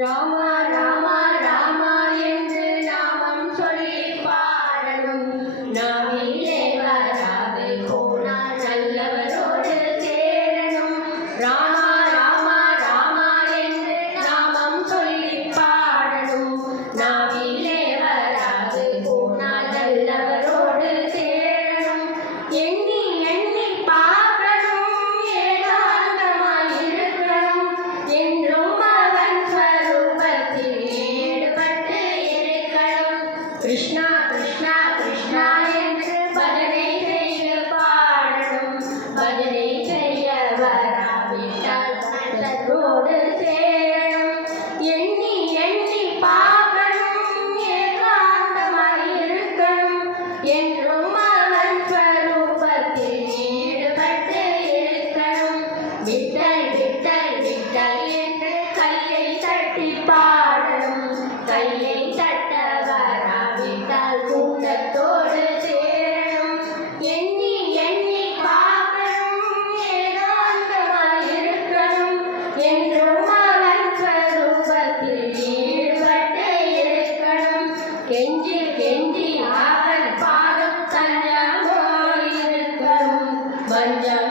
ராமா ராமா ராமா என்று நாமம் சொல்லி பாடணும். நாவிலே வராது போனால் நல்லவரோடு சேரணும். ராமா ராமா ராமா என்று நாமம் சொல்லி பாடணும். நாவிலே வராது போனால் நல்லவரோடு சேரணும். எண்ணி எண்ணி பார்க்கணும், ஏகாந்தமாய் இருக்கணும். என்றும் அவன் ஸ்வரூபத்தில் ஈடுபட்டு இருக்கணும். கிருஷ்ணா கிருஷ்ணா கிருஷ்ணா என்று பஜனை செய்ய பாடணும். பஜனை செய்ய வராவிட்டால் நல்லதோடு சேரணும். எண்ணி எண்ணி பார்க்கணும், ஏகாந்தமாய் இருக்கணும். என்றும் அவன் ஸ்வரூபத்தில் ஈடுபட்டு இருக்கணும். விட்டல் விட்டல் விட்டல் என்று கையை தட்டி பாடணும். கையை தட்ட வராவிட்டால் கூட்டத்தோடு சேரணும். எண்ணி எண்ணி பார்க்கணும், ஏகாந்தமாய் இருக்கணும். என்றும் அவன் ஸ்வரூபத்தில் ஈடுபட்டு இருக்கணும். கெஞ்சி கெஞ்சி அவன் பாதம் தஞ்சமாய் இருக்கணும். வஞ்சம்